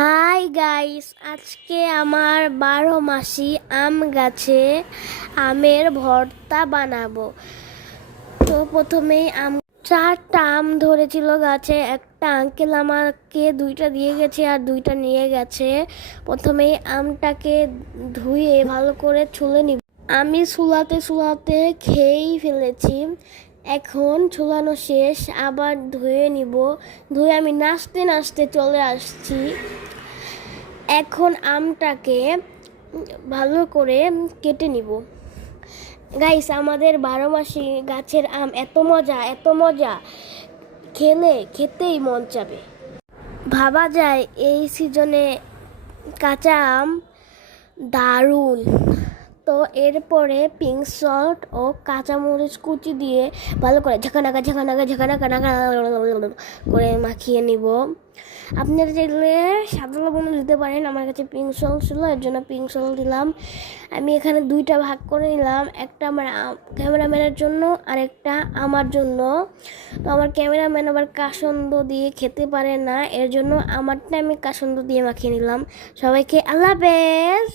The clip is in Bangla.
হাই গাইস, আজকে আমার 12 মাসি আম গাছে আমের ভর্তা বানাবো। তো প্রথমেই চারটা আম ধরেছিল গাছে। একটা আঙ্কেল আমাকে দুইটা দিয়ে গেছে আর দুইটা নিয়ে গেছে। প্রথমেই আমটাকে ধুয়ে ভালো করে ছুলে নিব। আমি ছুলাতে ছুলাতে খেয়েই ফেলেছি। এখন ছুলানো শেষ, আবার ধুয়ে নিব। ধুয়ে আমি নাচতে নাচতে চলে আসছি। এখন আমটাকে ভালো করে কেটে নিব। গাইস, আমাদের 12 মাসি গাছের আম এত মজা, এত মজা, খেতেই মন চাবে। ভাবা যায় এই সিজনে কাঁচা আম দারুণ। তো এরপরে পিঙ্ক সল্ট ও কাঁচামরিচ কুচি দিয়ে ভালো করে ঝাঁকানাকা ঝাঁকানাকা ঝাঁকানাকা নাকা করে মাখিয়ে নিব। আপনারা চাইলে সাদা লবণ দিতে পারেন, আমার কাছে পিঙ্ক সল্ট ছিল, এর জন্য পিঙ্ক সল্ট দিলাম। আমি এখানে দুইটা ভাগ করে নিলাম, একটা আমার ক্যামেরাম্যানের জন্য আর একটা আমার জন্য। তো আমার ক্যামেরাম্যান আবার কাসন্দ দিয়ে খেতে পারে না, এর জন্য আমারটা আমি কাসন্দ দিয়ে মাখিয়ে নিলাম। সবাইকে আল্লাহ হাফেজ।